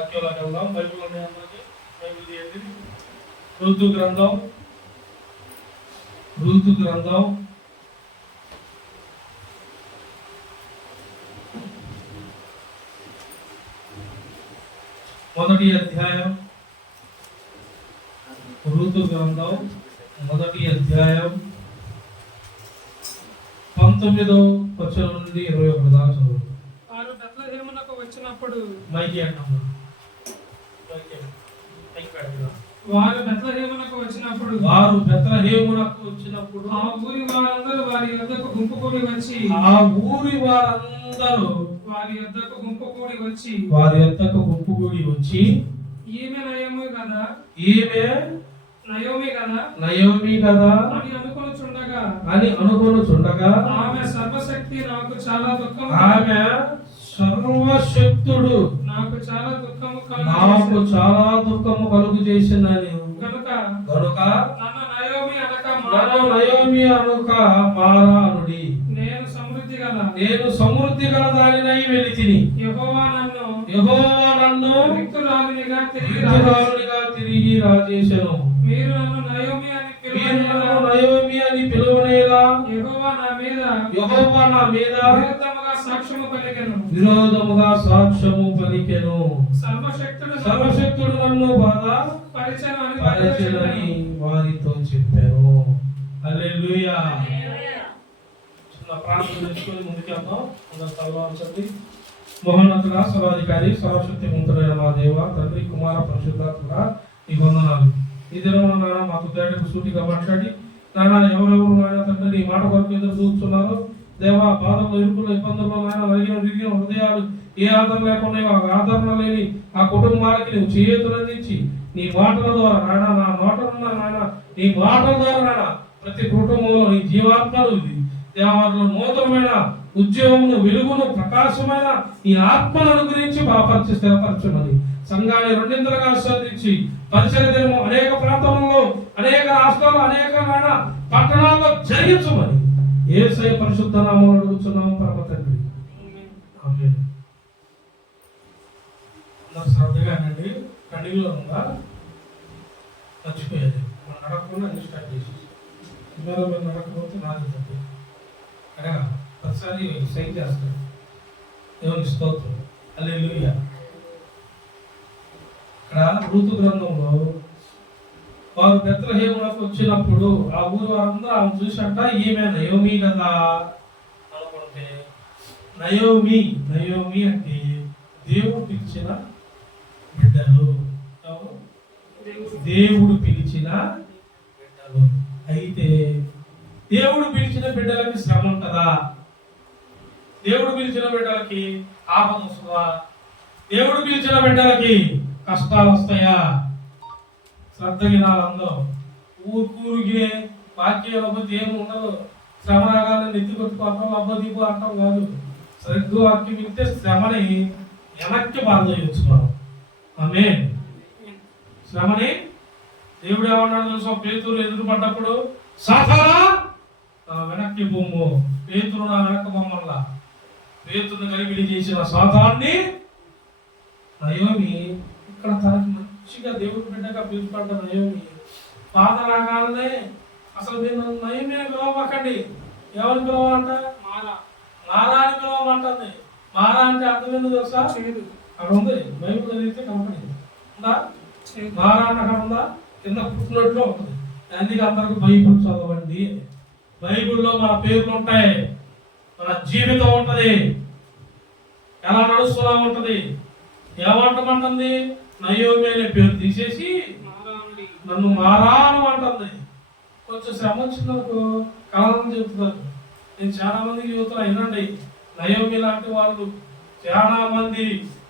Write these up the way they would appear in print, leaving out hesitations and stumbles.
వాక్యంలోకి వెళ్దాం. బైబిల్ ఉన్నాయి అందరికీ. బైబిల్ తీయండి. ఋతు గ్రంథం మొదటి అధ్యాయం. ఋతు గ్రంథం మొదటి అధ్యాయం 19వ వచనం నుండి 21 దాకా చదువు. వారు బెత్లెహేమునకు వచ్చినప్పుడు వారు బెత్లెహేమునకు వచ్చినప్పుడు ఆ ఊరి వారందరూ వారి యొద్దకు గుంపు కూడి వచ్చి ఈమె నయోమి కదా అని అనుకొనుచుండగా ఆమె సర్వశక్తి నాకు చాలా సర్వశక్తుడు నాకు చాలా దుఃఖము కలుగు చేసినని గనుక నన్ను నయోమి అనక మారానుడి. నేను సమృద్ధి గల దానినై వెలితిని. యెహోవా నన్ను రిక్తురాలినిగా తిరిగి రాజేశను. మీరు నన్ను నయోమి అని పిలువనేలా యెహోవా నా మీద విరోధముగా సాక్ష్యము పలికెను. సర్వశక్తుడు నన్ను బాధ పరిచయని వారితో చెప్పాను. హల్లెలూయా. చిన్న ప్రార్థన చేసుకొని ముందుకెళ్దాం. అందరూ తలవాల్చండి. మహోన్నతుడా, సర్వాధికారి, సర్వశక్తి మంతుడైన మా దేవ, తండ్రి, కుమార, పరిశుద్ధాత్మ ఈ వందనాలు. ఈ దినమున నాన్న మాకు తేటకు సూటిగా మాట్లాడి నాన్న ఎవరెవరు నాయన తండ్రి ఈ మాట కొరకు ఎదురు చూస్తున్నారో దేవా, బాధల్లో, ఇరుకుల్లో, ఇబ్బందుల్లో నాయన విరిగిన హృదయాలు ఏ ఆదరణ లేకుండా ఆదరణ లేని ఆ కుటుంబాలకి నువ్వు చేతులందించి నీ మాటల ద్వారా నాయన నా నోటలున్న నాయన నీ మాటల ద్వారా నాయన ప్రతి కుటుంబంలో నీ జీవాత్మలు దేవాలలో నూతనమైన ఉద్యోగమును, వెలుగును, ప్రకాశమైన నీ ఆత్మలను గురించి బాపరిచి స్థిరపరచున్నది. సంఘాన్ని రెండింతలుగా ఆస్వాదించి పరిచర్యము అనేక ప్రాంతాలలో, అనేక రాష్ట్రాల్లో, అనేక పట్టణాల్లో జరిగించమని యేసయ్య పరిశుద్ధ నామములో అడుగుచున్నాము పరమ తండ్రి. ఆమేన్. అందరూ శ్రద్ధగా అండి. కండిలో ఉందా మర్చిపోయేది. మనం నడకుండా అన్ని స్టార్ట్ చేసి మీరు నడకపోతే నాది తప్పి అడగా ప్రతిసారి సైన్ చేస్తాడు. దేవుని స్తోత్రం. హల్లెలూయా. ఇక్కడ ఋతు గ్రంథంలో వారు బెత్లెహేమునకు వచ్చినప్పుడు ఆ ఊరు వారందరూ ఆమె చూసంట ఈమె నయోమి కదా అనుకుంటే, నయోమి అంటే దేవుడు పిలిచిన బిడ్డలు. దేవుడు పిలిచిన బిడ్డలు. అయితే దేవుడు పిలిచిన బిడ్డలకి శ్రమ ఉంటుందా? దేవుడు పిలిచిన బిడ్డలకి ఆపద వస్తుందా? దేవుడు పిలిచిన బిడ్డలకి కష్టాలు వస్తాయా? శ్రద్ధ వినాలందో ఊరికే వాక్యం అబ్బది ఏమి ఉండదు. శ్రమ రాగాలని నెత్తి కొట్టుకోవటం అబ్బదీపు అంటాం కాదు. సరిగ్గా వాక్యం వింటే శ్రమని వెనక్కి బాధయొచ్చు మనం. ఆమేన్. శ్రమని దేవుడు ఏమన్నాడు తెలుసా? పేతురు ఎదురుపడ్డప్పుడు సాతానా వెనక్కి బొమ్ము, పేతురు నా వెనక బొమ్మల్లా పేతురుని కలిపిడి చేసిన సాతాన్ని నయోమి ఇక్కడ తనకి మంచిగా దేవుడి బిడ్డగా పిలుచుపడ్డ నయోమి బాధ రాగానే అసలు నేను నయోమి అని పిలవకండి. ఎవరిని పిలవాలంట? మారా అని పిలవమంటుంది. మారా అంటే అర్థం ఏందో తెలుసా? అక్కడ ఉంది. బైబిల్ చదివితే కనపడింది ఉందా? మారా అని అక్కడ ఉందా? కింద పుట్టినట్లు ఉంటుంది. అందుకే అందరికి బైబిల్ చదవండి. బైబిల్లో మన పేర్లు ఉంటాయి, మన జీవితం ఉంటది, ఎలా నడుస్తున్నా ఉంటది. ఏమంటమంటుంది? నయోమి అనే పేరు తీసేసి నన్ను మారాను అంటుంది. కొంచెం శ్రమ వచ్చిందనుకో కలవని చెప్తున్నారు. నేను చాలా మందికి చెబుతున్నా, వినండి. నయోమి లాంటి వాళ్ళు చాలా మంది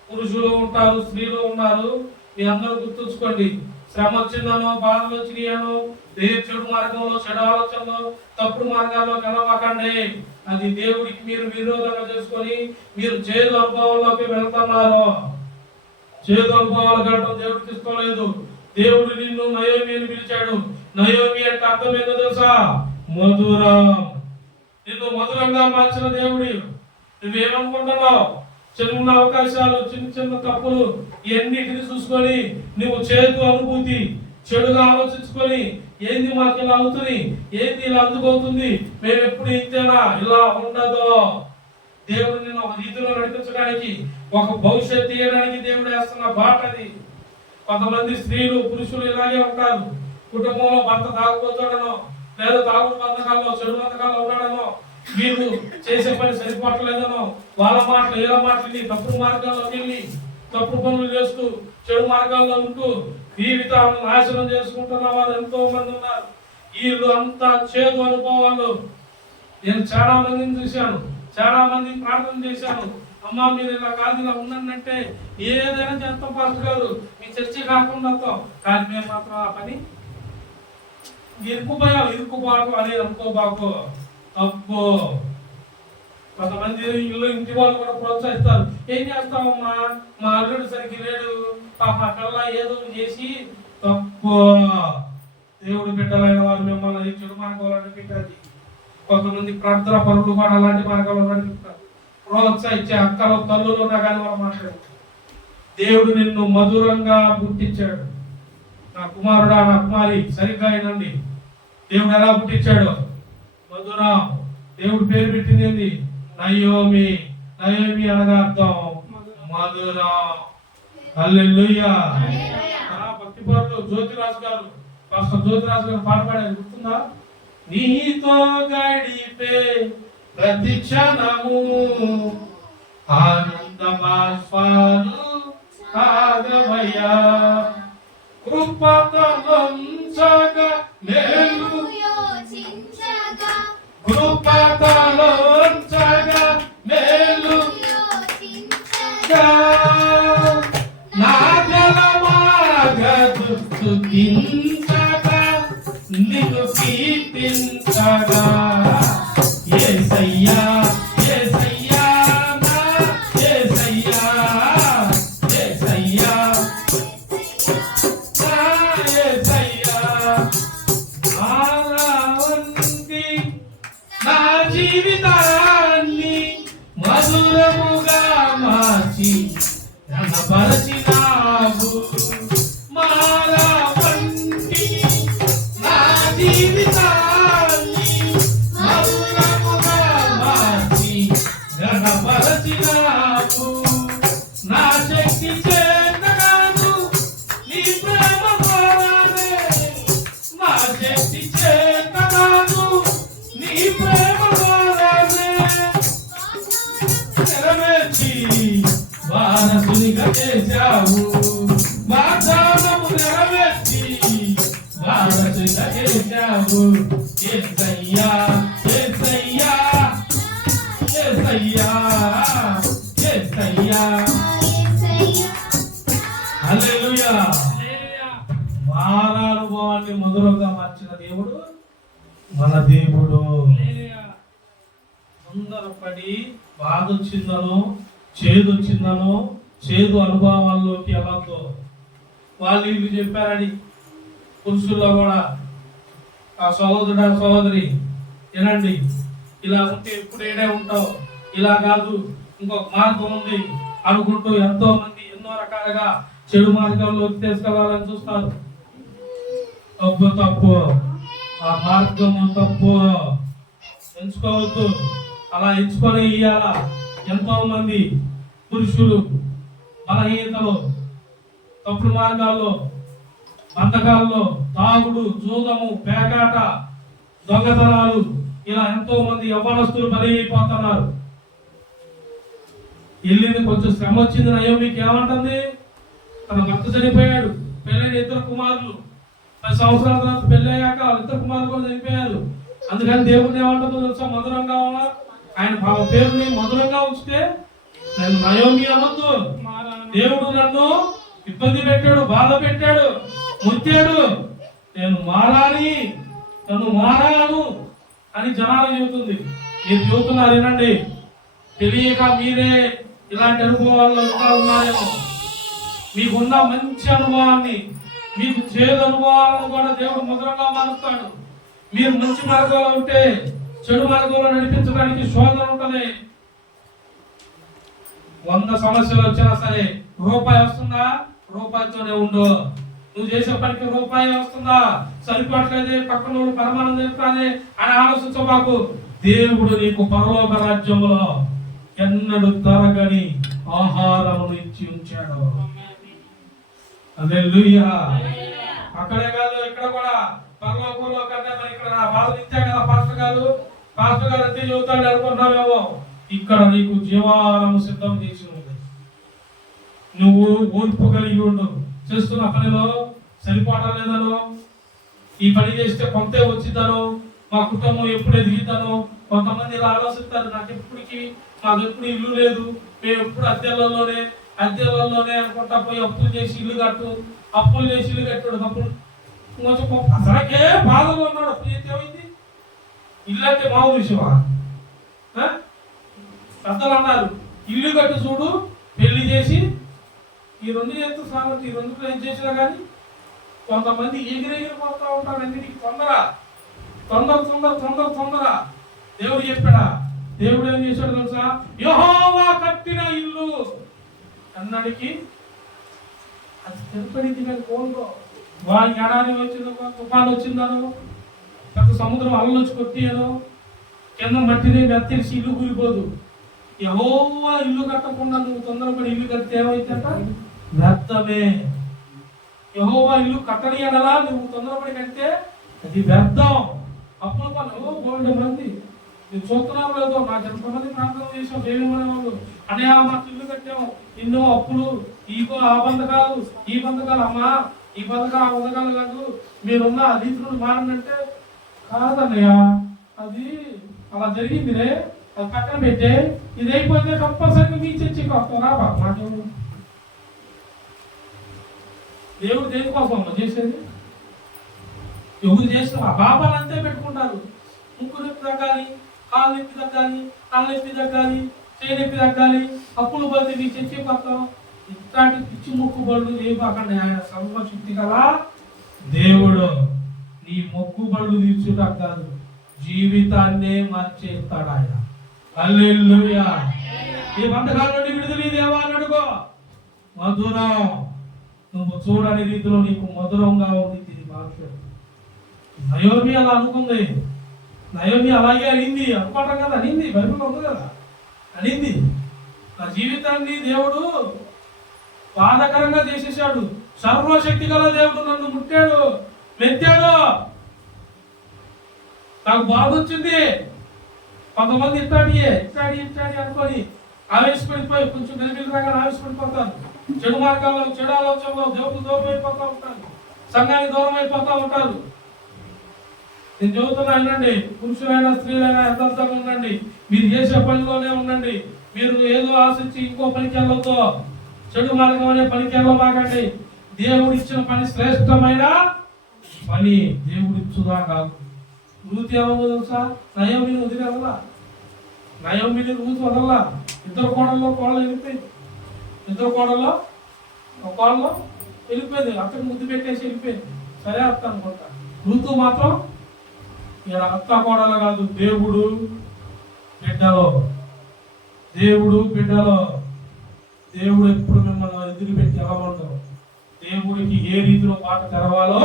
పురుషులు ఉంటారు, స్త్రీలు ఉన్నారు. మీ అందరూ గుర్తుంచుకోండి. శ్రమ వచ్చిందనో, బాధలు వచ్చినాయనో, చెడు మార్గంలో, చెడు ఆలోచనలో, తప్పుడు మార్గాల్లో కలవకండి. అది దేవుడికి మీరు విరోధంగా చేసుకొని మీరు చేదు అనుభవంలోకి వెళ్తున్నారు. చేదు అనుభవాలు కట్టడం దేవుడికి ఇష్టలేదు. దేవుడు నిన్ను నయోమి అని పిలిచాడు. నయోమి అంటే అర్థం ఏందో తెలుసా? మధురం. నిన్ను మధురంగా మార్చిన దేవుడు. నువ్వేమనుకుంటున్నావు? చిన్న అవకాశాలు, చిన్న చిన్న తప్పులు ఇవన్నిటిని చూసుకొని నువ్వు చేదు అనుభూతి చెడుగా ఆలోచించుకొని ఏంది మాకు ఇలా అవుతుంది, ఏంది ఇలా అందుకవుతుంది, మేము ఎప్పుడు ఇంతేనా, ఇలా ఉండదో. దేవుడు నిన్ను ఒక రీతిలో నడిపించడానికి, ఒక భవిష్యత్తు తీయడానికి దేవుడు వేస్తున్న బాట అది. కొంతమంది స్త్రీలు పురుషులు ఇలాగే ఉంటారు. కుటుంబంలో భర్త తాగుపోతాడనో లేదా తాగుడు బంధకాల్లో చెడు బంధకాల్లో ఉన్నాడనో, వీళ్ళు చేసే పని సరిపోవట్లేదనో, వాళ్ళ మాటలు వీళ్ళ మాటలు తప్పుడు మార్గాల్లో వెళ్ళి తప్పుడు పనులు చేస్తూ చెడు మార్గాల్లో ఉంటూ జీవితాలను నాశనం చేసుకుంటున్న వాళ్ళు ఎంతో మంది ఉన్నారు. వీళ్ళు అంతా చేదు అనుభవాలు. నేను చాలా మందిని చూశాను, చాలా మంది ప్రార్థన చేశాను. అమ్మా మీరు ఇలా కాదు, ఇలా ఉండంటే ఏదైనా చేస్తాం పాస్టర్ గారు, మీ చర్చి కాకుండా కానీ మేము మాత్రం ఆ పని ఇరుక్కుపోవడం అనేది అనుకోబాకు, తప్పు. కొంతమంది ఇల్లు ఇంటి వాళ్ళు కూడా ప్రోత్సహిస్తారు. ఏం చేస్తామమ్మా, మా అల్లుడు సరికి లేడు, పాప అక్కడలా ఏదో చేసి. తప్పు. దేవుడు బిడ్డలైన వారు మిమ్మల్ని చెడు మార్గాలను పెట్టాలి. కొంతమంది ప్రార్థన పనులు కూడా అలాంటి మార్గాలు నడిపిస్తారు. ప్రోత్సహించే అక్కలు తల్లులు ఉన్నా కానీ వాళ్ళు మాట్లాడారు. దేవుడు నిన్ను మధురంగా పుట్టించాడు. నా కుమారుడా, నా కుమారి సరిగ్గా అయినండి. దేవుడు ఎలా పుట్టించాడు? మధురం. దేవుడు పేరు పెట్టింది ఏంది? నయోమి. నయోమి అనగా అర్థం మధురం. హల్లెలూయా. భక్తి పరులు జ్యోతిరాజు గారు, పాస్టర్ జ్యోతిరాజు గారు పాట పాడారు, గుర్తుందా? నీతో గడిపే ప్రతి క్షణము ఆనంద బాష్పాలు కాగవయ్యా, కృపతలోంచగా మేలు కృపతలోంచగా మేలు నా జలమాగదు స్తుతించగా నిన్ను కీర్తించగా. యేసయ్యా యేసయ్యా నా యేసయ్యా యేసయ్యా నా యేసయ్యా ఆరావంతి నా జీవితాన్ని మధురముగా మార్చి ఘనపరచినావు. మారావంతి నా జీవితాన్ని మధురముగా మార్చి ఘనపరచినావు. నా శక్తి చేతగాను నీ ప్రేమ ద్వారానే, నా శక్తి చేతగాను నీ ప్రేమ ద్వారానే నెరవేర్చి వారసునిగా చేశావు. వాగ్దానము నెరవేర్చి వారసునిగా చేశావు. యేసయ్యా యేసయ్యా యేసయ్యా యేసయ్యా. హల్లెలూయా. మారానుభవాన్ని మధురంగా మార్చిన దేవుడు మన దేవుడు. తొందరపడి బాధ వచ్చిందనో చేదు వచ్చిందనో చేదు అనుభవాల్లోకి వెళ్ళొద్దు. వాళ్ళు వీళ్ళు చెప్పారని పురుషుల్లో కూడా ఆ సహోదరుడు సహోదరి వినండి, ఇలా ఉంటే ఎప్పుడు ఏడే ఉంటావు, ఇలా కాదు ఇంకొక మార్గం ఉంది అనుకుంటూ ఎంతో మంది ఎన్నో రకాలుగా చెడు మార్గంలోకి తీసుకెళ్లాలని చూస్తారు. తప్పు తప్పు, ఆ మార్గము తప్పు. ఎంచుకోవద్దు. అలా ఎంచుకొని ఇయ్యాల ఎంతో మంది పురుషులు బలహీనతలో, తప్పుడు మార్గాల్లో, బంధకాల్లో, తాగుడు, జూదము, పేకాట, దొంగతనాలు, ఇలా ఎంతో మంది యవ్వనస్తులు బలైపోతున్నారు. వెళ్ళింది కొంచెం శ్రమ వచ్చింది. నయోమికి ఏమంటుంది? తన భర్త చనిపోయాడు, పెళ్ళైన ఇద్దరు కుమారులు, 10 సంవత్సరాల తర్వాత పెళ్ళయ్యాక ఇద్దరు కుమారులు కూడా చనిపోయారు. అందుకని దేవుడిని ఏమంటుందో తెలుసా? మధురంగా ఉన్నా ఆయన పేరుని మధురంగా ఉంచితే నేను నయోమి అనొద్దు. దేవుడు నన్ను ఇబ్బంది పెట్టాడు, బాధ పెట్టాడు, ముట్టాడు, నేను మారాలి, నన్ను మారాను అని జనాలు చెబుతుంది. మీరు చెబుతున్నారు వినండి. తెలియక మీరే ఇలాంటి అనుభవాల్లో ఉన్నారేమో. మీకున్న మంచి అనుభవాన్ని, మీకు చేదు అనుభవాలను కూడా దేవుడు మధురంగా మారుస్తాడు. మీరు మంచి మార్గంలో ఉంటే చెడు మార్గంలో నడిపించడానికి శోధన ఉంటుంది. 100 సమస్యలు వచ్చినా సరే రూపాయి వస్తుందా? రూపాయితోనే ఉండు. నువ్వు చేసే పనికి రూపాయి వస్తుందా? సరిపోవట్లేదే, పక్కన వాళ్ళు పరమానం జరుగుతానే అని ఆలోచించబాకు. దేవుడు నీకు పరలోక రాజ్యంలో ఎన్నడూ తరగని ఆహారమును ఇచ్చి ఉంచాడు. హల్లెలూయా. అక్కడే కాదు, ఇక్కడ కూడా పరలోకంలో కంటే మరి ఇక్కడ నా బాధ ఇచ్చా కదా పాస్టర్ గారు అంతే చెబుతాడు అనుకుంటున్నావేమో. ఇక్కడ నీకు జీవాహారము సిద్ధం చేసి ఉంది. నువ్వు ఓర్పు కలిగి ఉండు. చేస్తున్న పనిలో సరిపోవటం లేదనో, ఈ పని చేస్తే కొంతే వచ్చిందనో, మా కుటుంబం ఎప్పుడు ఎదిగిద్దనో. కొంతమంది ఇలా ఆలోచిస్తారు, నాకు ఎప్పుడు ఇల్లు లేదు, మేము ఎప్పుడు అద్దెలలోనే అనుకుంటా పోయి అప్పులు చేసి ఇల్లు కట్టు, అప్పులు చేసి ఇల్లు కట్టాడు. అప్పుడు కొంచెం అసలకే బాధలో ఉన్నాడు. అప్పుడు చేస్తే ఏమైంది? ఇల్లు అంటే మామూలు విషయమా? పెద్దలు అన్నారు, ఇల్లు కట్టు చూడు, పెళ్లి చేసి ఈ 2 చేస్తూ సాగుతుంది. ఈ 2 ఏం చేసినా కానీ కొంతమంది ఎగిరెగిరిపోతా ఉంటారు. అన్నిటికీ తొందర. దేవుడు చెప్పాడా? దేవుడు ఏం చేశాడు తెలుసా? యెహోవా కట్టిన ఇల్లు అన్నాడికి అది స్థిరపడింది. కానీ కోరుకో వారి ఎడారి వచ్చిందో, తుఫాను వచ్చిందనో, పెద్ద సముద్రం అలలు వచ్చి కొట్టియనో, కింద మట్టిని మెత్తరిసి ఇల్లు కూలిపోదు. యెహోవా ఇల్లు కట్టకుండా నువ్వు తొందరపడి ఇల్లు కడితే ఏమైందంట? వ్యర్థమే. యెహోవా ఇల్లు కట్టని ఎడలా నువ్వు తొందరపడి కడితే అది వ్యర్థం. అప్పుల పనులు 2 మంది నువ్వు చూస్తున్నావు లేదో, నాకు ఎంతమంది ప్రార్థన చేసావు చేయమనే వాళ్ళు అనే మాకు ఇల్లు కట్టాము, ఎన్నో అప్పులు, ఆ బంధకాలు అమ్మా, ఈ పథకాలు ఆ పథకాలు కాదు, మీరున్న రీతులు మారంటే కాదన్నయ్య, అది అలా జరిగిందిరే, అది పక్కన పెట్టే, ఇది అయిపోతే కంపల్సరీ మీ చర్చికి వస్తారా? మాకేమో దేవుడు దేనికోసం చేసేది? ఎవరు చేసిన ఆ పాపాలు అంతే పెట్టుకుంటారు. ముక్కు నొప్పి తగ్గాలి, కాలు నొప్పి తగ్గాలి, తల నొప్పి తగ్గాలి, చేయి నొప్పి తగ్గాలి, అప్పులు పోతే మీ చర్చికి వస్తాం. ఇట్లాంటి పిచ్చి మొక్కుబడులు చేయబాకండి. ఆయన సర్వశక్తి గల దేవుడు. నీ మొక్కుబడులు తీర్చుట కాదు, జీవితాన్నే మార్చేస్తాడు ఆయన. హల్లెలూయా. ఈ బంధకాల నుండి విడుదల దేవా అని అడుగో. మధురం, నువ్వు చూడని రీతిలో నీకు మధురంగా ఉంది ఇది భాష. నయోమి అలా అనుకుంది. నయోమి అలాగే అనింది. అనుకోవటం కదా, అనింది. బైబిల్ ఉంది కదా, అనింది. నా జీవితాన్ని దేవుడు బాధకరంగా చేసేసాడు. సర్వశక్తి గల దేవుడు నన్ను ముట్టాడు, మెత్తాడు, నాకు బాధ వచ్చింది. కొంతమంది ఇట్టాడి అనుకొని ఆవేశపడిపోయి కొంచెం గెలిపిగా ఆవేశపడిపోతారు. చెడు మార్గాల్లో, చెడు ఆలోచనలో దేవుడు దూరం అయిపోతూ ఉంటారు, సంఘానికి దూరం అయిపోతూ ఉంటారు. నేను చెబుతున్నా వినండి, పురుషులైనా స్త్రీలైనా యథార్థంగా ఉండండి. మీరు చేసే పనిలోనే ఉండండి. మీరు ఏదో ఆశించి ఇంకో పనికి వెళ్ళొద్దు, చెడు మార్గం అనే పనికి వెళ్ళబాకండి. దేవుడు ఇచ్చిన పని శ్రేష్టమైన పని, దేవుడు ఇచ్చుదా కాదు. రూతు ఏమో తెలుసా? నయోమిని వదిలేవలా, నయోమిని రూతు వదల్లా. ఇద్దరు కోడల్లో వెళ్ళిపోయింది. అక్కడికి ముద్దు పెట్టేసి వెళ్ళిపోయింది. సరే అత్త అనుకుంటా. రూతు మాత్రం ఇలా అత్త కోడలు కాదు, దేవుడు బిడ్డలో. దేవుడు ఎప్పుడు మిమ్మల్ని ఎదురు పెట్టి ఎలా ఉండవు. దేవుడికి ఏ రీతిలో బాట తెరవాలో,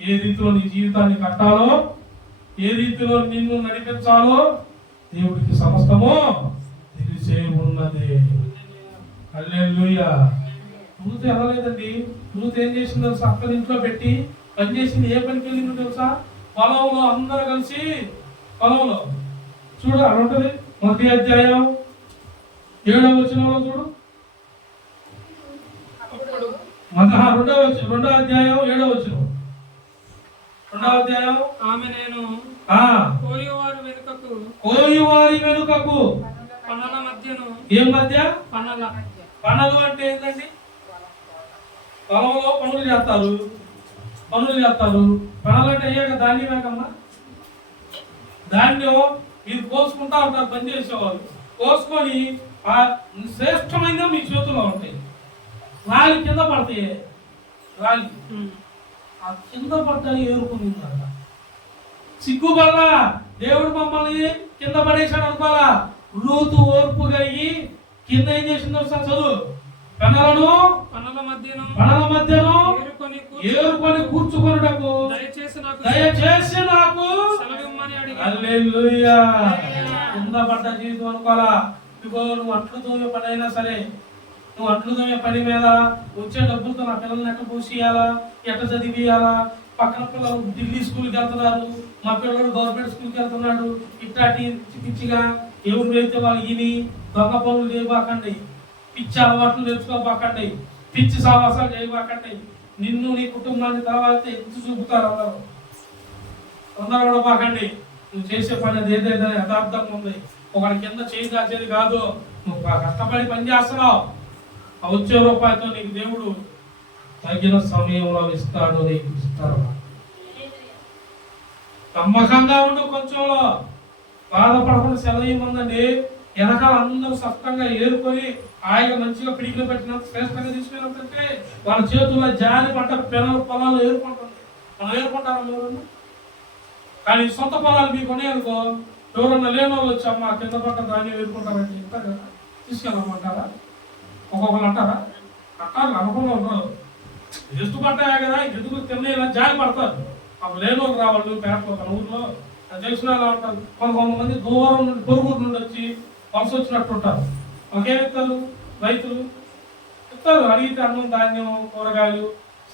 ఏ రీతిలో నీ జీవితాన్ని కట్టాలో, ఏ రీతిలో నిన్ను నడిపించాలో దేవుడికి సమస్తము తెలిసే ఉన్నది. హల్లెలూయా. రూతు వెళ్ళలేదండి. రూతు ఏం చేసిందో తెలుసా? అక్కడ ఇంట్లో పెట్టి పని చేసింది. ఏ పనికి వెళ్ళిందో తెలుసా? పొలంలో అందరూ కలిసి పొలంలో చూడు, అలా ఉంటుంది. 1వ అధ్యాయం 7వ వచనంలో చూడు. 2వ అధ్యాయం 7వ వచనం. 2వ అధ్యాయం. ఆమె నేను కోయువారి వెనుకకు పనల మధ్యను. ఏం మధ్య? పనలు అంటే ఏంటండి? పొలంలో పనులు చేస్తారు. పనులు అంటే అయ్యాక ధాన్యం వేకమ్మా. ధాన్యం మీరు కోసుకుంటా ఉంటారు, పని చేసేవాళ్ళు. కోసుకొని ఆ శ్రేష్టమైన మీ చేతుల్లో ఉంటాయి. రాలి కింద పడతాయి. రాలి ఆ కింద పడ్డాయి ఏరుకుంటుందంట. సిగ్గుపడలా, దేవుడు మమ్మల్ని కింద పడేశాడు అనుకోవాలా. రూతు ఓర్పు కలిగి కింద ఏం చేసిందో సార్ చదువు. పెనలను పనుల మధ్యను ఏరుకొని కూర్చుకొనుటకు దయచేసి నాకు సెలవిమ్మని అడిగాను. హల్లెలూయా. కింద పడ్డ జీవితం అనుకోవాలా. ఇదిగో నువ్వు అట్లు తోమే పని అయినా సరే, నువ్వు అట్లు తోమే పని మీద వచ్చే డబ్బులతో నా పిల్లల్ని ఎట్ట పోషియాలా, ఎట్ట చదివియాలా, పక్కన పిల్లలు ఢిల్లీ స్కూల్కి వెళ్తున్నారు, మా పిల్లలు గవర్నమెంట్ స్కూల్కి వెళ్తున్నాడు, ఇట్లాంటి పిచ్చిగా ఎవరు వెళ్తే వాళ్ళు ఇని దొంగ పనులు చేయబాకండి, పిచ్చి అలవాట్లు నేర్చుకోబాకండి, పిచ్చి సావాసాలు చేయబాకండి. నిన్ను నీ కుటుంబాన్ని తర్వాత ఎత్తి చూపుతారు అందరూ కూడా బాకండి. నువ్వు చేసే పని అది ఏదైతే యథార్థంగా ఉంది. ఒకరి కింద చేయి దాచేది కాదు. నువ్వు కష్టపడి పని చేస్తున్నావు, ఆ వచ్చే రూపాయలతో నీకు దేవుడు తగిన సమయంలో ఇస్తాడు. నీకు ఇస్తాడు. నమ్మకంగా ఉండు. కొంచెంలో బాధపడకుండా సెలవుమందండి. వెనకాల అందరూ స్పష్టంగా ఏరుకొని ఆయన మంచిగా పిడికిలు పెట్టినంత శ్రేష్టంగా తీసుకెళ్ళినంటే వాళ్ళ చేతుల్లో జారి పంట పెనలు పొలాలు ఏరుకుంటుంది. మనం ఏరుకుంటారా? కానీ సొంత పొలాలు మీకు ఉన్నాయనుకో, ఎవరన్నా లేని వాళ్ళు వచ్చి అమ్మ కింద పట్ట ధాన్యం ఏరుకుంటారంటే ఇంకా తీసుకెళ్ళమంటారా? ఒక్కొక్కరు అంటారా? అంటారు, అనుకున్న ఉండరు. ఎస్తు పడ్డాయా కదా, ఎందుకు తిన్న ఇలా జారి పడతారు. అప్పుడు లేని వాళ్ళు రావాళ్ళు పేటలో మన ఊర్లో తెలిసిన వాళ్ళు అంటారు. కొంతమంది దూరం నుండి పొరుగురు నుండి వచ్చి వలస వచ్చినట్టు ఉంటారు. ఒకే ఇస్తారు రైతులు ఇస్తారు, అడిగితే అన్నం ధాన్యం కూరగాయలు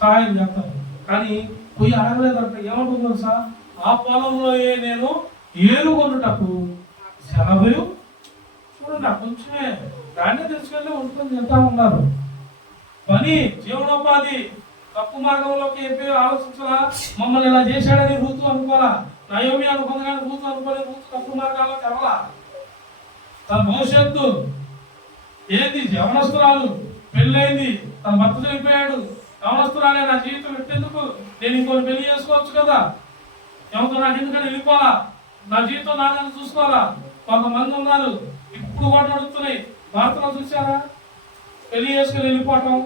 సహాయం చేస్తారు. కానీ పోయి అడగలేదంట. ఏమంటుంది సార్, ఆ పొలంలో నేను ఏరుకొనుటకు సెలవు చూడండి. కొంచెమే దాన్ని తెలుసుకెళ్ళి ఉంటుంది ఎంత ఉన్నారు. పని జీవనోపాధి తప్పు మార్గంలోకి చెప్పి ఆలోచించాలా. మమ్మల్ని ఇలా చేశాడని రూతు అనుకోవాలా, నయోమి అనుకుంది కానీ రూతు అనుకోలేదు. రూతు తప్పు మార్గాల్లోకి వెళ్ళాలా. తన భవిష్యత్తు ఏంది? యవనస్తురాలు, పెళ్ళైంది, తన భర్త చనిపోయాడు. యవనస్తురాలే నా జీవితం పెట్టేందుకు, నేను ఇంకోటి పెళ్లి చేసుకోవచ్చు కదా, ఎవరితో నాకు ఎందుకని వెళ్ళిపోవాలా, నా జీవితం నాదని చూసుకోవాలా. కొంతమంది ఉన్నారు ఇప్పుడు కూడా నడుస్తున్నాయి. వార్తలు చూసారా? పెళ్లి చేసుకుని వెళ్ళిపోవటం,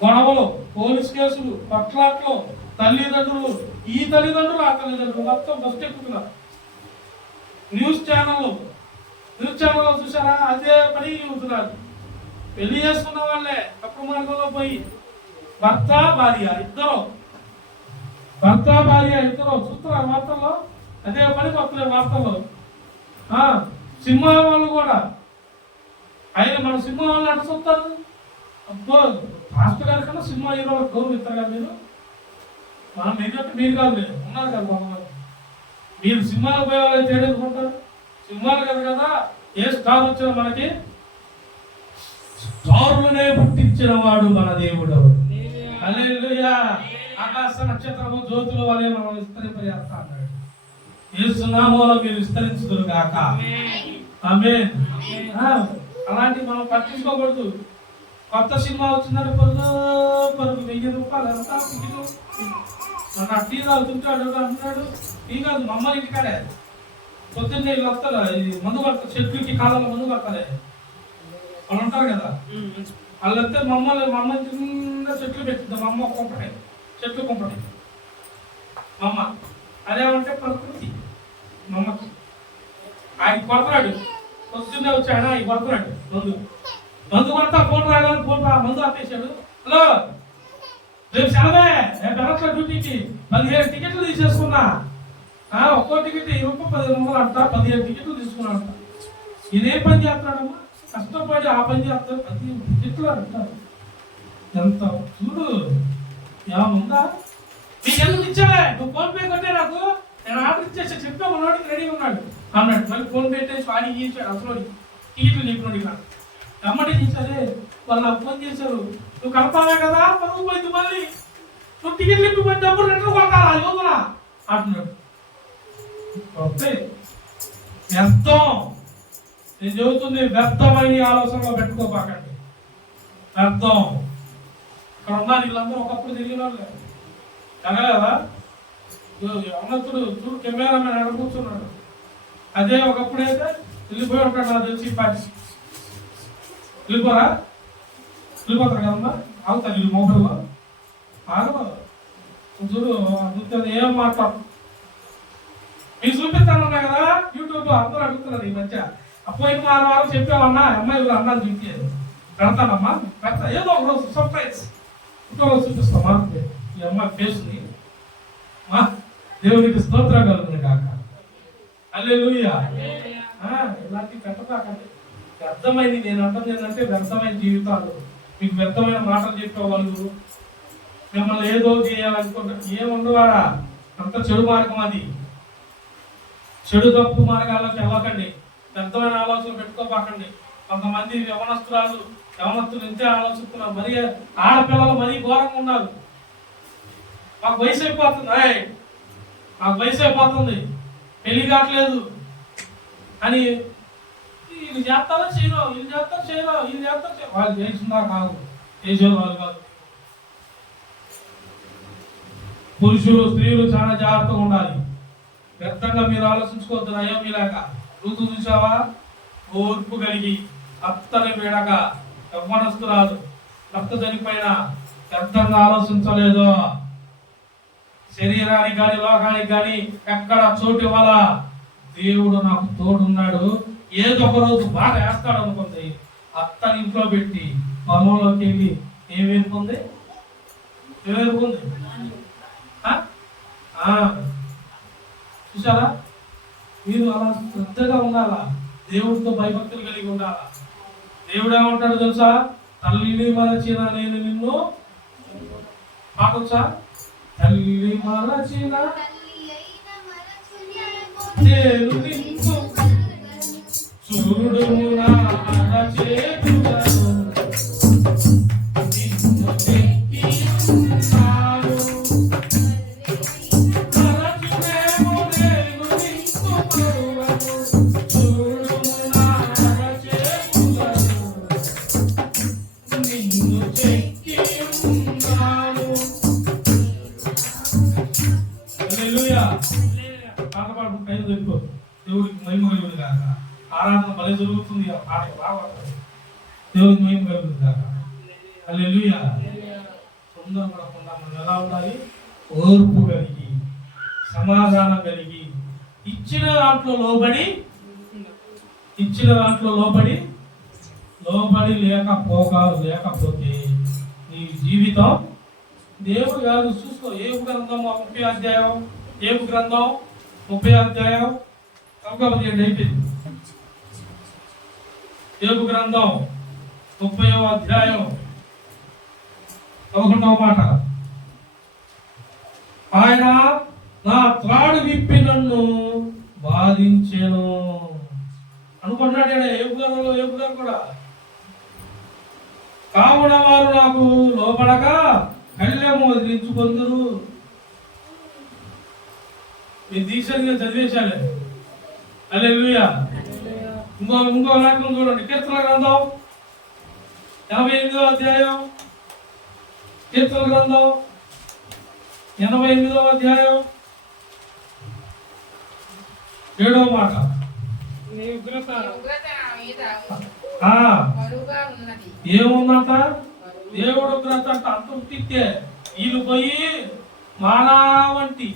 గొడవలు, పోలీస్ కేసులు, పట్లాట్లు, తల్లిదండ్రులు, ఈ తల్లిదండ్రులు ఆ తల్లిదండ్రులు మొత్తం బస్సు ఎక్కుతున్నారు. న్యూస్ ఛానల్ చూసారా? అదే పని అవుతున్నారు. పెళ్లి చేసుకున్న వాళ్ళే తప్పుడు మార్గంలో పోయి భర్త భార్య ఇద్దరు చూస్తున్నారు వార్తల్లో. అదే పని వస్తున్నారు వార్తల్లో. సింహాల వాళ్ళు కూడా ఆయన మన సింహం వాళ్ళు అట్లా చూస్తారు. అబ్బో, మాస్టర్ గారి కన్నా సినిమా హీరో గౌరవిస్తారు కదా మీరు. మనం మీరు కాదు, ఉన్నారు కదా బాబు. మీరు సినిమాలు పోయే వాళ్ళు తేడెందుకుంటారు? సినిమాలు కదా ఏ స్టార్ వచ్చినా మనకి స్టార్లనే పుట్టించిన వాడు మన దేవుడు. హల్లెలూయా. ఆకాశ నక్షత్రము జ్యోతుల వలె మనం విస్తరింపజేస్తా అన్నాడు. యేసు నామములో మీరు విస్తరించుదురు గాక. ఆమేన్. అలాంటి మనం పట్టించుకోకూడదు. కొత్త సినిమా వచ్చిందంటే పరుగు 1000 రూపాయలు ఎంత టికెట్. మన టీ తాగుతుంటాడు అంటున్నాడు. టీ కాదు, మా అమ్మ ఇంటికాడే పొద్దున్నే వీళ్ళు వస్తారు, మందు పడతారు, చెట్లకి కాలంలో మందు పడతారే వాళ్ళు ఉంటారు కదా. వాళ్ళు వస్తే మా అమ్మ కింద చెట్లు పెట్టింది. మా అమ్మ కుంపటి, చెట్లు కుంపటి మా అమ్మ. అదేమంటే ప్రకృతి. మా అమ్మకి ఆయన కొడతాడు, పొద్దున్నే వచ్చాడు ఆయన కొడుతున్నాడు. మందు కొడతా ఫోన్ రాగానే మందు ఆపేశాడు. హలో, రేపు సెలవే, బెరట్ల డ్యూటీకి 15 టికెట్లు తీసేసుకున్నా. ఒక్కో టికెట్ 20 రూపాయలు 10 అంట, 15 టికెట్లు తీసుకున్నా అంట. ఇదేం పని చేస్తున్నాడమ్మా, కష్టపడి ఆ పని చేస్తాడు. 15 టికెట్లు అంటారు. ఎంత చూడు, ఏముందా నీకు ఎందుకు ఇచ్చావే, నువ్వు ఫోన్ పే కొట్టే నాకు, నేను ఆర్డర్ ఇచ్చేసా, చెప్పా మనోడికి రెడీ ఉన్నాడు అన్నాడు. మళ్ళీ ఫోన్ పే పెట్టేసి వాడికి ఇచ్చాడు. అసలు టికెట్లు చెప్పినోడికి నాకు అమ్మటి చేశారే. వాళ్ళు నాకు ఫోన్ చేశారు, నువ్వు కలపాలే కదా, పరుగు పోయింది, మళ్ళీ నువ్వు టికెట్లు ఇప్పి డబ్బులు రెండు కొట్టాలా యోగులా అంటున్నాడు. వ్యర్థం. నేను చెబుతుంది, వ్యర్థమైన ఆలోచనలో పెట్టుకోపాకండి. వ్యర్థం. ఇక్కడ ఉన్నారు వీళ్ళందరూ ఒకప్పుడు తెలియని వాళ్ళు కదా. అన్నతుడు చూడు, కెమెరామెన్ ఎక్కడ కూర్చున్నాడు. అదే ఒకప్పుడైతే వెళ్ళిపోయి ఉంటాడు నాకు తెలిసి. పాటి వెళ్ళిపోతారు కదమ్మా, ఆగుతారు వీళ్ళు మొబైల్లో. ఆగదు చూడు, ఏం మాట్లాడు. మీరు చూపిస్తాను కదా యూట్యూబ్, అందరూ అడుగుతున్నారు ఈ మధ్య పోయిన వారం చెప్పామన్నా అమ్మాయి కూడా అన్నాను చూపించారు పెడతానమ్మా పెడతా ఏదో ఒక రోజు సర్ప్రైజ్ ఇంకో చూపిస్తామా ఈ అమ్మాయి ఫేస్ని దేవునికి స్తోత్రం కలుగుతుంది కాక హల్లెలూయా. ఇలాంటి పెట్టబాకండి. వ్యర్థమైంది నేను అంటుంది ఏంటంటే వ్యర్థమైన జీవితాలు, మీకు వ్యర్థమైన మాటలు చెప్పేవాళ్ళు, మిమ్మల్ని ఏదో చేయాలనుకుంటారు. ఏముండవారా అంత చెడు మార్గం అది. చెడు తప్పు మార్గాల్లోకి వెళ్ళకండి. వ్యర్థమైన ఆలోచనలు పెట్టుకోపాకండి. కొంతమంది యవనస్తులు ఇంతే ఆలోచిస్తున్నారు. మరీ ఆడపిల్లలు మరీ ఘోరంగా ఉన్నారు. మాకు వయసు అయిపోతుంది పెళ్లి కావట్లేదు అని వీళ్ళు చేస్తారో చేయరు, వీళ్ళు చేస్తారు వాళ్ళు చేసిందా కాదు, చేసేవాళ్ళు కాదు. పురుషులు స్త్రీలు చాలా జాగ్రత్తగా ఉండాలి. వ్యర్థంగా మీరు ఆలోచించుకోవద్దు. అయ్యో మీలాగా ఋతు చూసావా, ఓర్పు కలిగి అత్తని వీడక యవ్వనస్తురాలు భర్త చనిపోయినా వ్యర్థంగా ఆలోచించలేదు. శరీరానికి కానీ లోకానికి కానీ ఎక్కడ చోటు ఇవ్వాలా. దేవుడు నాకు తోడున్నాడు, ఏదో ఒక రోజు బాగా వేస్తాడు అనుకుంది. అత్తని ఇంట్లో పెట్టి పొలంలోకి వెళ్ళి ఏమేరుకుంది చూసారా. మీరు అలా శ్రద్ధగా ఉండాలా, దేవుడితో భయభక్తులు కలిగి ఉండాలా. దేవుడు ఏమంటాడు తెలుసా, తల్లిని మరచిన నేను నిన్ను పాటొచ్చా, తల్లి మరచిన నేను నిన్ను చూడు నా చేతులను దేవుడికి మహిమ కలుగుతుంది కాక. ఆరాధన భలే జరుగుతుంది. ఆ పాట బాగా దేవుడికి మహిమ కలుగుతుంది కాక. హల్లెలూయా. తొందరపడకుండా మనం ఎలా ఉండాలి, ఓర్పు కలిగి సమాధానం కలిగి ఇచ్చిన దాంట్లో లోబడి లేకపోతే నీ జీవితం దేవుడు కాదు. చూసుకో ఏబు గ్రంథం 30వ అధ్యాయం, ఏబు గ్రంథం 30వ అధ్యాయం అయిపోయింది. ఏబు గ్రంథం 30వ అధ్యాయం 11వ మాట, ఆయన నా త్రాడు విప్పి నన్ను బాధించెను అనుకున్నాడు. ఏబు గారు కూడా కావున వారు నాకు లోపడక కళ్ళెము వదిలించుకొందురు. మీరు దీక్షగా చదివేశాలే. హల్లెలూయా. ఇంకో వాక్యం చూడండి, కీర్తన గ్రంథం 88వ అధ్యాయం, కీర్తన గ్రంథం 88వ అధ్యాయం 7వ మాట, ఏముందంట దేవుడు ఉగ్రత అంట. అంత తిట్టే వీళ్ళు పోయి మానవంటి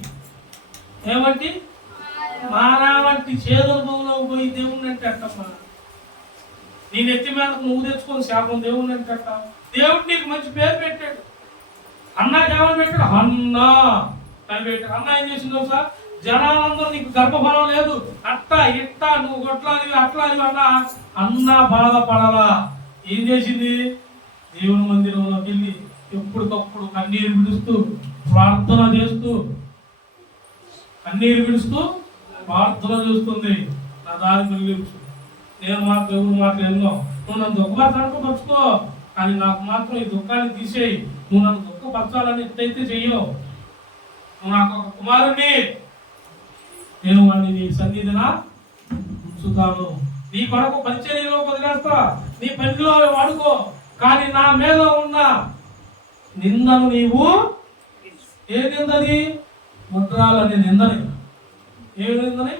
చేదోలో పోయి దేవుణ్ణి అంటే అట్టమ్మా, నేను ఎత్తి మీద నువ్వు తెచ్చుకొని శాపం దేవుణ్ణి అంటే అట్ట. దేవుడు నీకు మంచి పేరు పెట్టాడు. అన్నాకి ఏమని పెట్టాడు, అన్నా అని పెట్టాడు. అన్న ఏం చేసిందో సార్, జనాలందరూ నీకు గర్భఫలం లేదు అట్టా ఇట్టా నువ్వు కొట్లాది అట్లాది అన్నా బాధపడాలా. ఏం చేసింది, దేవుని మందిరంలోకి వెళ్ళి ఎప్పటికప్పుడు కన్నీరు విడుస్తూ ప్రార్థన చేస్తూ చూస్తుంది. నా దారి మిగిలించు, నేను మాత్రం ఎవరు మాత్రం ఎన్నో, నువ్వు నన్ను దుఃఖపరచుకో, కానీ నాకు మాత్రం ఈ దుఃఖాన్ని తీసేయి. నువ్వు నన్ను దుఃఖపరచాలని ఎత్తైతే చెయ్యవు. నువ్వు నాకు ఒక కుమారుణ్ణి, నేను వాడిని నీ సన్నిధిన ఉంచుతాను. నీ కొరకు పరిచర్యలో వదిలేస్తా, నీ పనిలో వాడుకో, కానీ నా మీద ఉన్న నిందను నీవు ఏ నిందని ముద్రాలనే నిందని ఏ నిందని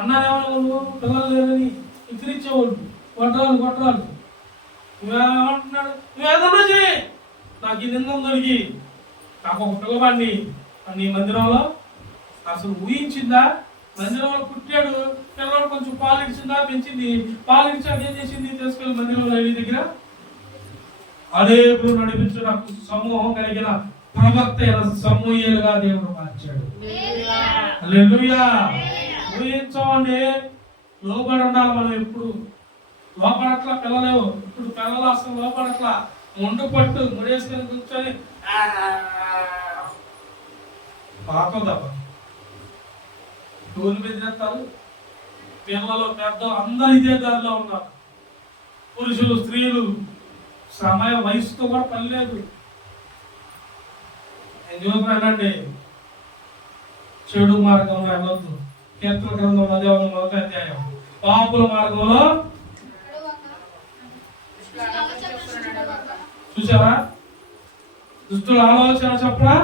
అన్నారేమో నువ్వు పిల్లలు లేదని ఎక్కిరించేవాళ్ళు కొట్రాలు నువ్వేమంటున్నాడు, నువ్వేదన్నా చేయి, నాకు ఈ నిందం దొరికి నాకు ఒక పిల్లవాడిని నీ మందిరంలో అసలు ఊహించిందా, మందిరంలో పుట్టాడు, పిల్లలు కొంచెం పాలు ఇచ్చిందా పెంచింది, పాలు ఇచ్చాక ఏం చేసింది, తీసుకెళ్ళి మందిరంలో ఏవి దగ్గర అనేకులు నడిపించిన సమూహం కలిగిన ప్రవక్త అయిన సమూయేలుగా దేవుడు మార్చాడు. హల్లెలూయా. ఊహించండి, లోబడి ఉండాలి మనం. ఎప్పుడు లోపడట్లా పిల్లలేవు, ఇప్పుడు పిల్లలు అసలు లోపడట్లా. ముందు పట్టు ముడేసుకొని కూర్చొని పాపం తప్ప టోలు బెదిరేస్తారు. పిల్లలు పెద్దలు అందరూ ఇదే దారిలో ఉన్నారు. పురుషులు స్త్రీలు సమయ వయసుతో కూడా పని లేదు. నేను చూస్తున్నానండి, చెడు మార్గంలో వెళ్ళొద్దు. కీర్తన గ్రంథం 10వ అధ్యాయం, పాపుల మార్గంలో చూసావా, దుష్టుల ఆలోచన చెప్పరా.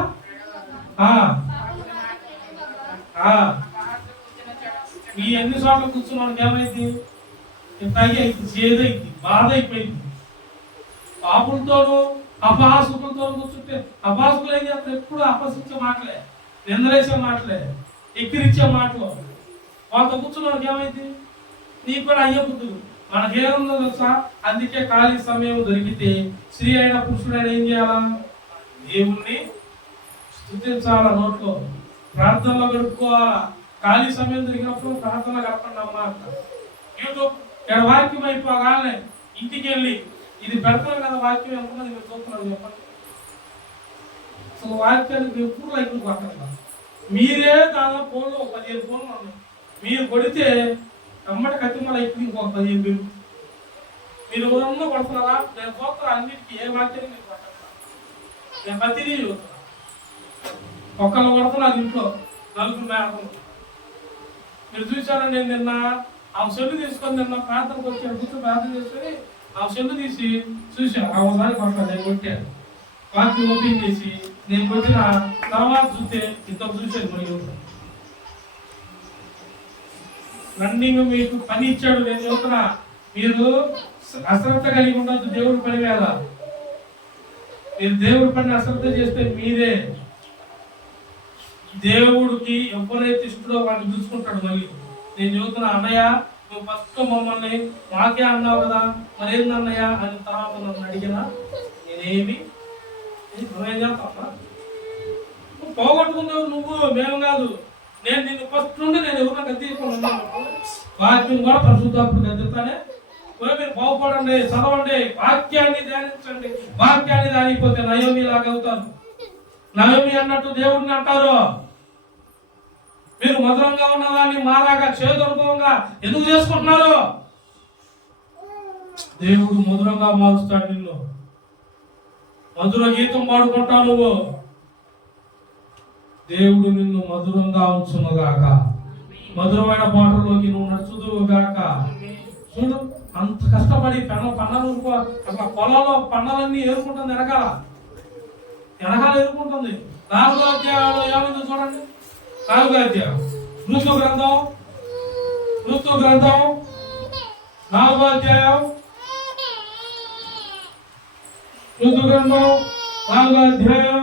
ఈ ఎన్ని చోట్ల కూర్చున్నానికి ఏమైంది, తగి అయింది, చేదైంది, బాధ అయిపోయింది. పాపులతోనూ అపహాసుకులతో కూర్చుంటే అపహాసుకులు ఏం చేస్తారు, ఎప్పుడు అపహసించే మాటలే, నిందలేసే మాటలే, ఎక్కిరిచ్చే మాటలు. వాళ్ళతో కూర్చున్నానికి ఏమైంది, నీకు కూడా అయ్యే బుద్ధులు. మనకేముందో తెలుసా, అందుకే ఖాళీ సమయం దొరికితే స్త్రీ అయిన పురుషుడైనా ఏం చేయాలా, దేవుణ్ణి స్తుతించాలా, నోట్లో ప్రార్థనలో గడుపుకోవాలా. ఖాళీ సమయం దొరికినప్పుడు ప్రార్థనలో గడపండి అమ్మా అంట. యూట్యూబ్ ఇక్కడ వాక్యం అయిపోగానే ఇంటికి వెళ్ళి ఇది పెడతాం కదా, వాక్యం ఎంతమంది మీరు చూస్తున్నారు చెప్పండి. అసలు వాక్యానికి ఎప్పుడు లైక్ కొట్టండి. మీరే దాదాపు ఫోన్లో 15 ఫోన్లు ఉన్నాయి. మీరు కొడితే అమ్మటి కత్తిమల ఇప్పుడు ఇంకొక 15 మీరు ఎవరన్నా కొడుతున్నారా, నేను చూస్తున్నా అన్నిటికీ ఏ వాక్యాన్ని మీరు కొట్టండి. నేను ప్రతిదీ చూస్తున్నా. ఒక్కళ్ళు కొడుతున్నారు ఇంట్లో, నలుగురు మేడం. మీరు చూసారా, నేను నిన్న ఆ సెల్లు తీసుకొని నిన్న ప్రార్థనకు వచ్చాను, కూర్చొని ప్రార్థన చేసుకొని ఆ సెల్లు తీసి చూశాను. ఆ ఒకసారి కొట్టాను, నేను కొట్టాను. వాక్యం ఓపెన్ చేసి నేను కొట్టిన తర్వాత చూస్తే ఇంతకు చూశాను. మీరు రన్నింగ్ మీకు పని ఇచ్చాడు, నేను చెబుతున్నా. మీరు అశ్రద్ధ కలిగి ఉండొద్దు దేవుడి పని మీద. మీరు దేవుడి పని అశ్రద్ధ చేస్తే మీరే. దేవుడికి ఎవరైతే ఇష్టడో వాడిని చూసుకుంటాడు. మళ్ళీ నేను చెబుతున్నా, అన్నయ్య నువ్వు ఫస్ట్ మమ్మల్ని మాకే అన్నావు కదా, మరేంది అన్నయ్య అని తర్వాత నన్ను అడిగినా నేనేమి నువ్వేం చేస్తావా, నువ్వు పోగొట్టుకున్నావు నువ్వు, మేము కాదు. నేను నిన్ను ఫస్ట్ నుండి నేను ఎవరైనా గద్దీసుకొని ఉన్నాను. వాక్యం కూడా పరిశుద్ధాత్మకు గద్దిస్తానే. మీరు బాగుపడండి, చదవండి, వాక్యాన్ని ధ్యానించండి. వాక్యాన్ని ధ్యానిపోతే నయోమి లాగా అవుతారు. నయోమి అన్నట్టు దేవుడిని అంటారు. మీరు మధురంగా ఉన్నదాన్ని మాలాగా చేదనుభవంగా ఎందుకు చేసుకుంటున్నారు? దేవుడు మధురంగా మారుస్తాడు నిన్ను. మధుర గీతం పాడుకుంటావు నువ్వు. దేవుడు నిన్ను మధురంగా ఉంచునుగాక. మధురమైన పాటలోకి నువ్వు నడుచుదువుగాక. చూడు, అంత కష్టపడి పన్నలు అసలు పొలంలో పన్నలన్నీ ఏరుకుంటుంది, వెనకాల ఏరుకుంటుంది. 4వ అధ్యాయంలో ఏమైందో చూడండి. 4వ అధ్యాయం ఋతు గ్రంథం 4వ అధ్యాయం ఋతు గ్రంథం 4వ అధ్యాయం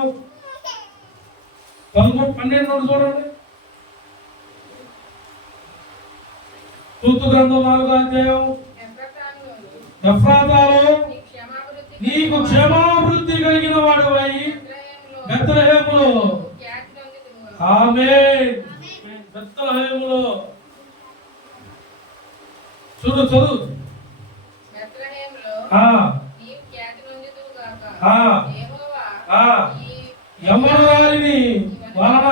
11-12 చూడండి. ఋతు గ్రంథం 4వ అధ్యాయం, ఎఫ్రాతాలో నీకు క్షేమాభివృద్ధి కలిగిన వాడువై బెత్లెహేములో. ఆమేన్. బెత్లెహేములో చదువు. యమరారిని వలన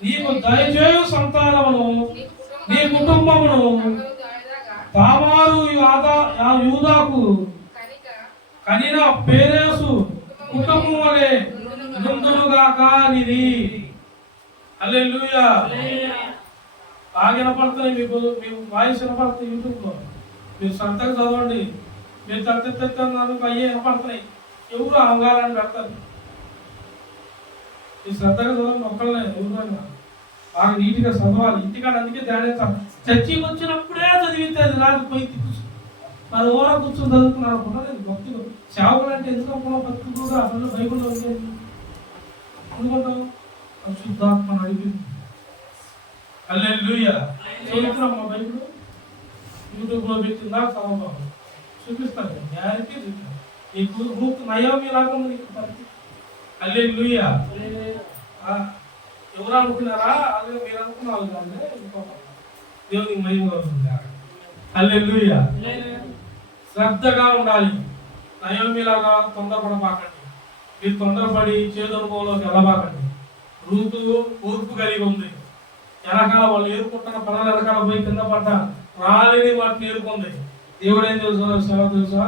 నీకు దయచేయు సంతానమును నీ కుటుంబమును తామారు యూదాకు కనిన పేరేసు కుటుంబం వలె నుండునుగాక నిది. హల్లెలూయా. బాగా వినపడుతున్నాయి మీకు వాయిస్ వినపడుతుంది యూట్యూబ్లో. మీరు శ్రద్ధగా చదవండి. మీరు తత్తుకు అయ్యే వినపడుతున్నాయి. ఎవరు అవగాహన పెడతారు. మీరు శ్రద్ధగా చదవండి. ఒక్కళ్ళే ఎవరైనా బాగా నీట్గా చదవాలి. ఇంటికాడ అందుకే ధ్యానించాలి. చర్చికి వచ్చినప్పుడే చదివితే అది రాకపోయింది. మరి ఓరా కూర్చొని చదువుకున్నారు అనుకుంటారు. భక్తులు సేవకులు అంటే ఎందుకు అనుకున్నావు? భక్తులు కూడా అసలు బైబుల్లో ఉండేది. అనుకుంటావు పరిశుద్ధాత్మ నడిపి హల్లెలూయా. చదువుతున్నాం బైబిల్ యూట్యూబ్లో పెట్టిందా చదవబాబు చూపిస్తాను గ్యారెంటీ చూపిస్తాను. నీకు రూతు నయోమి లాగా ఉంది నీకు పరిస్థితి. హల్లెలూయా. ఎవరు అనుకున్నారా? అదే మీరు అనుకున్నారు కానీ దేవునికి మహిమ ఉంది. హల్లెలూయా. శ్రద్ధగా ఉండాలి. నయోమి లాగా తొందరపడబాకండి. మీరు తొందరపడి చేదు అనుభవంలోకి వెళ్ళబాకండి. రూతు ఓర్పు కలిగి ఉంది. వెనకాల వాళ్ళు ఏరుకుంటున్న పనులు వెనకాల పోయి కింద పడ్డ రాలేని వాటిని ఏరుకుంది. దేవుడు ఏం తెలుసా?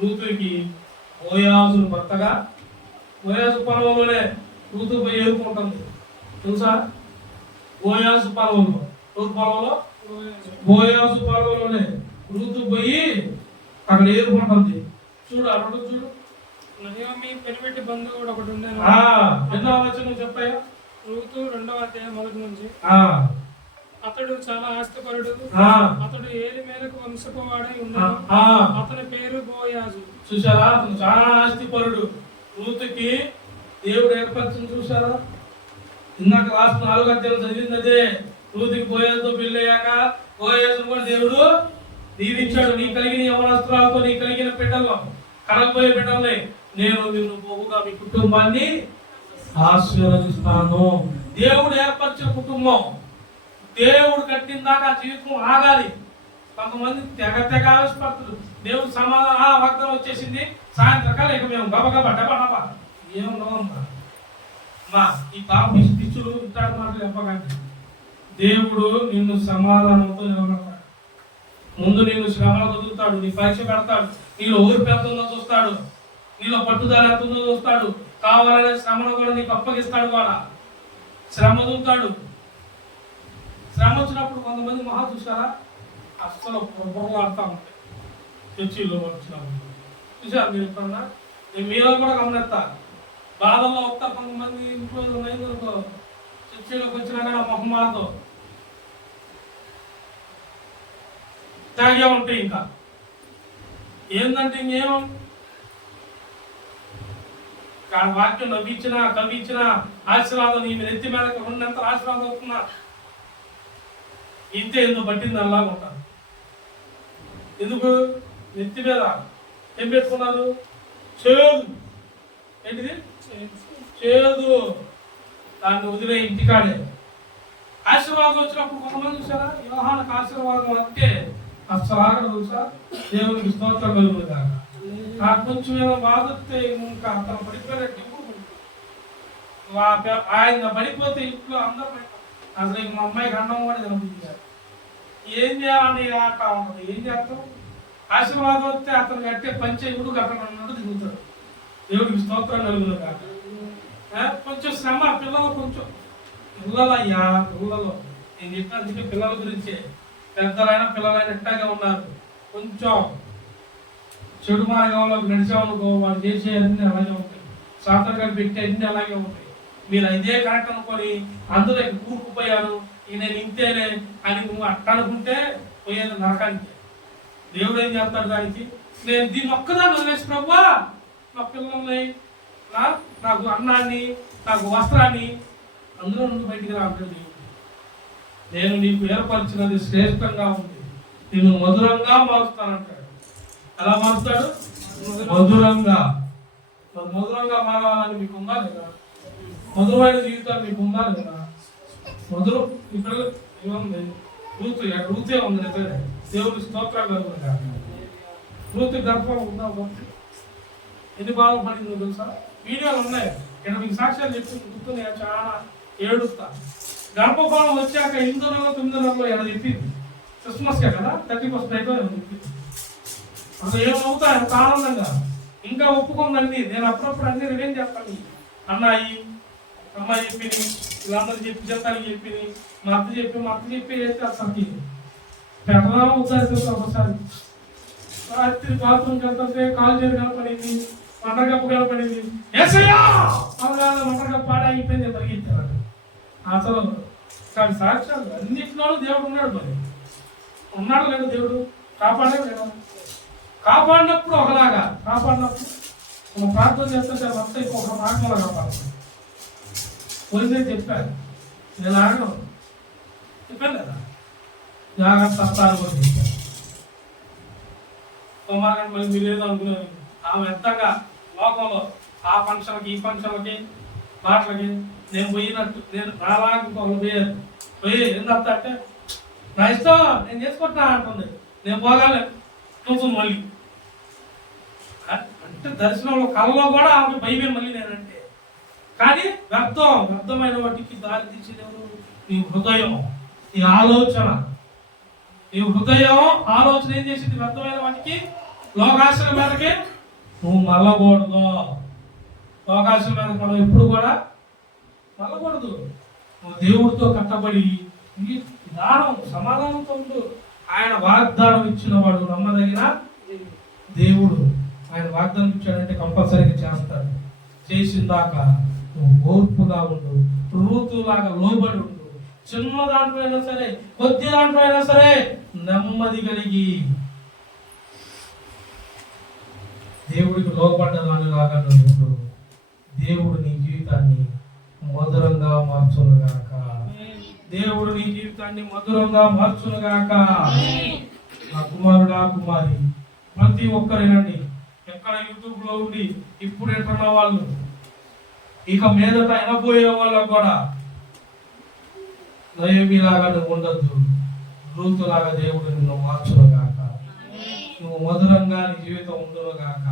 రూతుకి బోయాజును భర్తగా బోయాజు పొలంలోనే రూతు పోయి ఏరుకుంటుంది తెలుసా? బోయాజు పొలంలో బోయాజు పొలంలోనే రూతు పోయి అక్కడ ఏరుకుంటుంది. చూడు అక్కడ చూడు. నయోమి పెనిపెట్టి బంధువుడు ఒకటి ఉండేను. ఎన్నో వచ్చిన చెప్పాయా? రూతు 2వ అధ్యాయం 1 నుంచి. అతడు చాలా ఆస్తిపరుడు. అతడు ఏలి మేరకు వంశపు వాడై ఉన్నాడు. అతని పేరు బోయాజు. చూసారా? అతను చాలా ఆస్తిపరుడు. రూతుకి దేవుడు ఏర్పరిచింది చూసారా? ఇందాక లాస్ట్ 4వ అధ్యాయం చదివింది అదే. రూతుకి బోయాజుతో పెళ్ళయ్యాక బోయాజును కూడా దేవుడు దీవించాడు. నీ కలిగిన యవనస్త్రాలతో నీ కలిగిన బిడ్డల్లో కనకపోయే బిడ్డల్ని నేను నిన్ను బహుగా మీ కుటుంబాన్ని ఆశీర్వదిస్తాను. దేవుడు ఏర్పరిచిన కుటుంబం దేవుడు కట్టిన దాకా జీవితం ఆగాలి. కొంతమంది తెగ ఆవిష్పడుతున్నారు. దేవుడు సమాధానం వాగ్దానం వచ్చేసింది సాయంత్రకాలం ఇక మేము గబగబా డబా ఏమన్నా ఈ పాప పిచ్చులు ఇట్లాంటి మాటలు చెప్పకండి. దేవుడు నిన్ను సమాధానంతో నిలబడతాడు. ముందు నిన్ను శ్రమలు వదులుతాడు. నీ పరీక్ష పెడతాడు. నీలో ఓర్పు ఎంతుందో చూస్తాడు. నీలో పట్టుదల ఎంతుందో చూస్తాడు. కావాలనే శ్రమను కూడా నీకు అప్పగిస్తాడు. కూడా శ్రమ వదులుతాడు. శ్రమ వచ్చినప్పుడు కొంతమంది మహా చూసారా అస్సలు పొరలాడుతూ ఉంటాయి. చర్చిలో వచ్చినప్పుడు చూసారు మీరు ఎప్పుడన్నా? నేను మీలో కూడా గమనిస్తా. బాధల్లో వస్తారు కొంతమంది. ఇంట్లో నైదులతో చర్చిలోకి వచ్చినా కానీ మొహమాతో తాగే ఉంటాయి. ఇంకా ఏంటంటే ఇంకేం వాక్యం నవ్వించినా కవ్వించినా ఆశీర్వాదం నీ నెత్తి మీద ఉన్నంత ఆశీర్వాదం అవుతున్నా ఇంతే ఎందుకు పట్టింది అలాగా ఉంటారు. ఎందుకు నెత్తి మీద ఏం పెట్టుకున్నారు? చేదు. ఏంటిది? చేదు. దాన్ని వదిలే ఇంటికాడే. ఆశీర్వాదం వచ్చినప్పుడు కొంతమంది చూసారా? యోహానికి ఆశీర్వాదం అంటే అసలాగా తెలుసా? దేవునికి స్తోత్రం కలుగుతుంది కాక. నాకు కొంచెం ఏదో బాధ వస్తే ఇంకా అతను పడిపోయినట్టు ఆయన పడిపోతే ఇంట్లో అందరూ అసలు మా అమ్మాయికి అన్నం కూడా తినిపించారు. ఏం చేయాలని ఆట ఉంటుంది. ఏం చేస్తాం? ఆశీర్వాదం వస్తే అతను కట్టే పంచేయుడు అక్కడ అన్నట్టు దిగుతాడు. దేవుడికి స్తోత్రం కలుగుతుంది కాక. కొంచెం శ్రమ పిల్లలు కొంచెం పిల్లలయ్యా పిల్లలు నేను చెప్పిన అందుకే పిల్లల గురించే. పెద్దలైనా పిల్లలైనా ఎట్టాగే ఉన్నారు. కొంచెం చెడు మార్గంలోకి నడిచామనుకో వాళ్ళు చేసే అన్ని అలాగే ఉంటాయి. సాతంగా పెట్టే అన్ని అలాగే ఉంటాయి. మీరు ఇదే కరెక్ట్ అనుకొని అందులో కూరుకుపోయాను ఇక నేను ఇంతేనే అని నువ్వు అట్ట అనుకుంటే పోయేది నరకానికి. దేవుడు ఏం చేస్తాడు దానికి? నేను దీన్ని ఒక్కదాన్ని వదిలేసి ప్రభువా నా పిల్లల్ని నాకు అన్నాన్ని నాకు వస్త్రాన్ని అందులో నుండి బయటికి రావట్లేదు. నేను నీకు ఏర్పరిచినది శ్రేష్టంగా ఉంది. నేను మధురంగా మారుస్తానంటాడు. ఎలా మారుస్తాడు? మధురంగా. మధురంగా మారాలని మీకు ఉందా లేదా? మధురమైన జీవితాలు మీకు ఉందా లేదా? మధురం ఇక్కడ ఏముంది? రూతే ఉంది. దేవుడి స్తోత్రాలు కలుగుతుంది. రూతి గర్భం ఉందా? ఎన్ని బాధపడిందో తెలుసా? వీడియోలు ఉన్నాయి. ఇక్కడ మీకు సాక్ష్యాలు చెప్పి గుర్తున్నాయా? చాలా ఏడుస్తా. గర్భఫలం వచ్చాక 8 నెలలు 9 నెలలు ఎలా చెప్పింది? క్రిస్మస్కే కదా 31st అయితే చెప్పింది. అసలు ఏమవుతాయి అంత ఆనందంగా. ఇంకా ఒప్పుకుందండి. నేను అప్పుడప్పుడు అన్ని రివెంజ్ చేస్తాను. అమ్మాయి చెప్పింది, వీళ్ళందరూ చెప్తానికి చెప్పింది, మా అత్త చెప్పి అయితే అసలు పెట్టదా అవుతాయి. ఒకసారి రాత్రి బాత్రూమ్కి వెళ్తే కాలు చేతి కనపడింది, వంటగప్పు కనపడింది. వంటగప్పు పాట అయిపోయింది పరిగెత్తారు. అసలు కానీ సాక్ష్యాలు అన్నింటిలోనూ దేవుడు ఉన్నాడు. మరి ఉన్నాడు లేదా? దేవుడు కాపాడే లేదా? కాపాడినప్పుడు ఒకలాగా కాపాడినప్పుడు ఒక ప్రార్థన చేస్తుంటే మొత్తం ఇంకొక మార్గంలో కాపాడు. పోలీసే చెప్పారు నేను ఆగను. చెప్పాను కదా, జాగ్రత్త సత్తాలు కూడా చెప్పాను. కుమారుడు మళ్ళీ మీరు ఏదో అనుకున్నారు, ఆమె ఎంతగా లోకంలో ఆ ఫంక్షన్కి ఈ ఫంక్షన్లకి మాటలకి నేను పోయినట్టు, నేను నాలాగా ఇంకొకరు పోయి ఏంటంత అంటే నా ఇష్టం నేను చేసుకుంటున్నా అంటుంది, నేను పోగాలి చూస్తుంది మళ్ళీ అంటే దర్శనంలో కళ్ళలో కూడా ఆమె భయమే మళ్ళీ నేనంటే. కానీ వ్యర్థమైన వాటికి దారి తీసేదేవు నీ హృదయం, నీ ఆలోచన. నీ హృదయం ఆలోచన ఏం చేసింది? వ్యర్థమైన వాటికి లోకాశల మీదకి నువ్వు మళ్ళకూడదు. లోకాశల మీద మనం ఎప్పుడు కూడా మళ్ళకూడదు. నువ్వు దేవుడితో కట్టబడి విధానం సమాధానంతో ఉండు. ఆయన వాగ్దానం ఇచ్చిన వాడు నమ్మదగిన దేవుడు. ఆయన వాగ్దానం ఇచ్చాడంటే కంపల్సరీగా చేస్తాడు. చేసిందాక నువ్వు ఓర్పుగా ఉండు, రూతులాగా లోబడి ఉండు. చిన్న దాంట్లో అయినా సరే, కొద్ది దాంట్లో అయినా సరే నెమ్మది కలిగి దేవుడికి లోపడ్డదానిలాగా నువ్వు దేవుడు నీ జీవితాన్ని మధురంగా మార్చునుగాక. దేవుడు నీ జీవితాన్ని మధురంగా మార్చునుగాక. నా కుమారుడా కుమారి, ప్రతి ఒక్కరేనండి, ఎక్కడ యూట్యూబ్ లో ఉండి ఇప్పుడు ఎక్కడున్న వాళ్ళు, ఇక మీదట ఎనబోయే వాళ్ళకు కూడా నయమిలాగా నువ్వు ఉండద్దు. రూతులాగా దేవుడు నిన్ను మార్చునుగాక. నువ్వు మధురంగా నీ జీవితం ఉండునుగాక.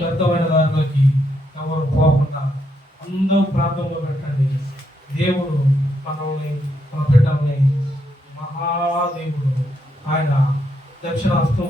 పెద్దమైన దానిలోకి ఎవరు పోకుండా అందరూ ప్రాంతంలో పెట్టండి. దేవుడు మనల్ని, మన బిడ్డల్ని, మహాదేవుడు ఆయన దక్షిణాస్తం